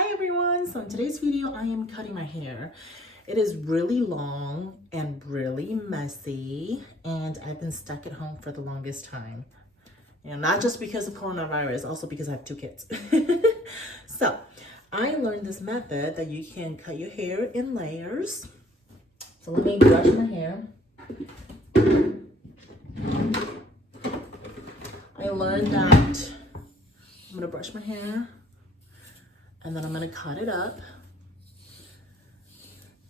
Hi everyone, so in today's video I am cutting my hair. It is really long and really messy and I've been stuck at home for the longest time. And not just because of coronavirus, also because I have 2 kids. So I learned this method that you can cut your hair in layers. So let me brush my hair. I learned that I'm gonna brush my hair and then I'm gonna cut it up.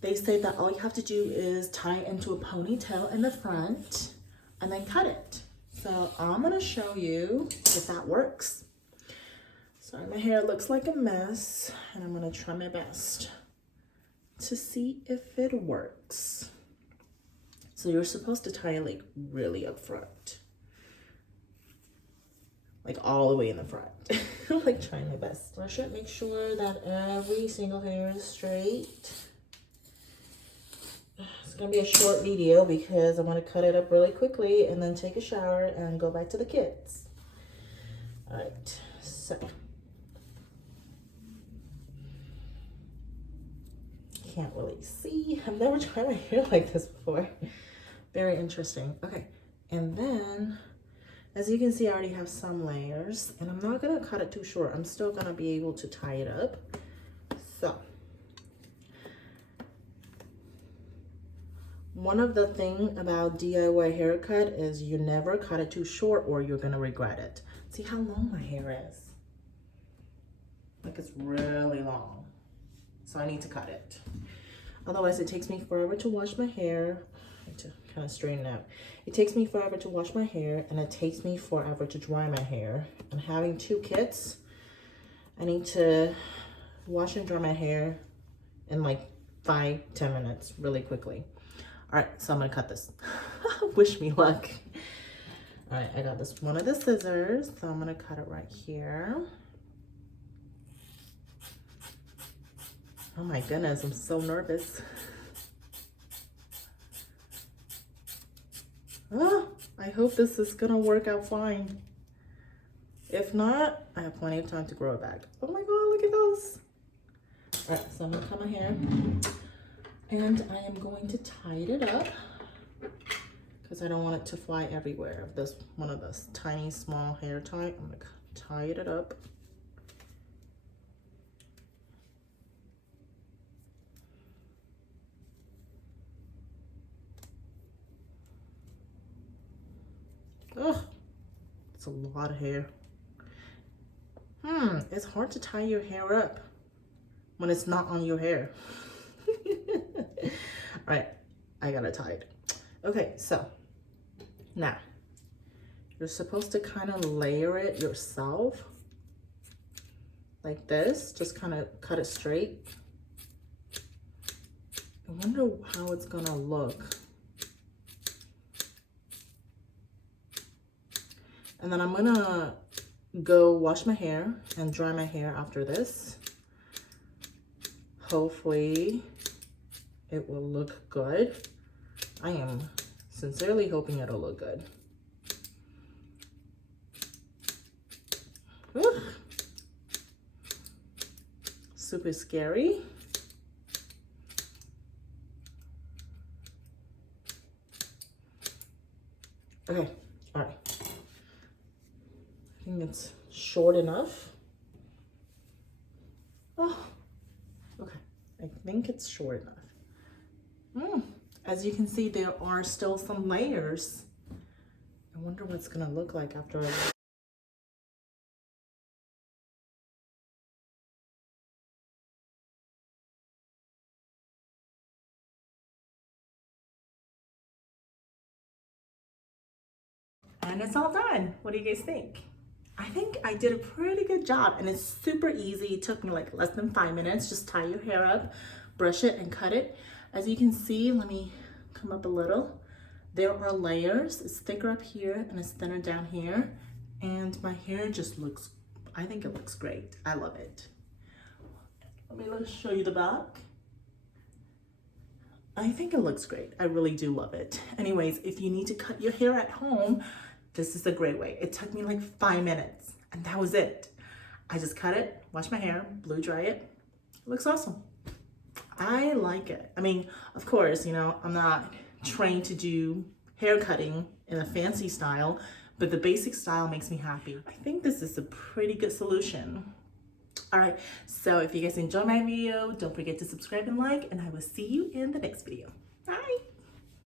They say that all you have to do is tie it into a ponytail in the front and then cut it. So I'm gonna show you if that works. Sorry, my hair looks like a mess and I'm gonna try my best to see if it works. So you're supposed to tie it like really up front. Like all the way in the front. I'm like trying my best. Brush it, make sure that every single hair is straight. It's gonna be a short video because I want to cut it up really quickly and then take a shower and go back to the kids. All right, so. Can't really see. I've never tried my hair like this before. Very interesting. Okay, and then as you can see, I already have some layers and I'm not gonna cut it too short. I'm still gonna be able to tie it up. So, one of the things about DIY haircut is you never cut it too short or you're gonna regret it. See how long my hair is? Like it's really long. So I need to cut it. Otherwise it takes me forever to wash my hair. I need to kind of straighten it out. It takes me forever to wash my hair and it takes me forever to dry my hair. And having 2 kids, I need to wash and dry my hair in like 5-10 minutes really quickly. All right, so I'm gonna cut this. Wish me luck. All right, I got this one of the scissors, so I'm gonna cut it right here. Oh my goodness, I'm so nervous. Oh, I hope this is gonna work out fine. If not, I have plenty of time to grow it back. Oh my God, look at those. All right, so I'm gonna cut my hair and I am going to tie it up because I don't want it to fly everywhere. This one of those tiny small hair tie, I'm gonna tie it up. Oh, it's a lot of hair. It's hard to tie your hair up when it's not on your hair. All right, I got it tied. Okay, so now you're supposed to kind of layer it yourself like this. Just kind of cut it straight. I wonder how it's gonna look. And then I'm gonna go wash my hair and dry my hair after this. Hopefully it will look good. I am sincerely hoping it'll look good. Ooh. Super scary. Okay, all right. I think it's short enough. Oh, okay. I think it's short enough. As you can see, there are still some layers. I wonder what's gonna look like after I... And it's all done. What do you guys think? I think I did a pretty good job and it's super easy. It took me like less than 5 minutes. Just tie your hair up, brush it and cut it. As you can see, let me come up a little. There are layers. It's thicker up here and it's thinner down here. And my hair just looks, I think it looks great. I love it. Let's show you the back. I think it looks great. I really do love it. Anyways, if you need to cut your hair at home, this is a great way. It took me like 5 minutes and that was it. I just cut it, wash my hair, blow dry it, looks awesome. I like it. I mean, of course, you know, I'm not trained to do hair cutting in a fancy style, but the basic style makes me happy. I think this is a pretty good solution. All right, so if you guys enjoyed my video, don't forget to subscribe and like, and I will see you in the next video. Bye.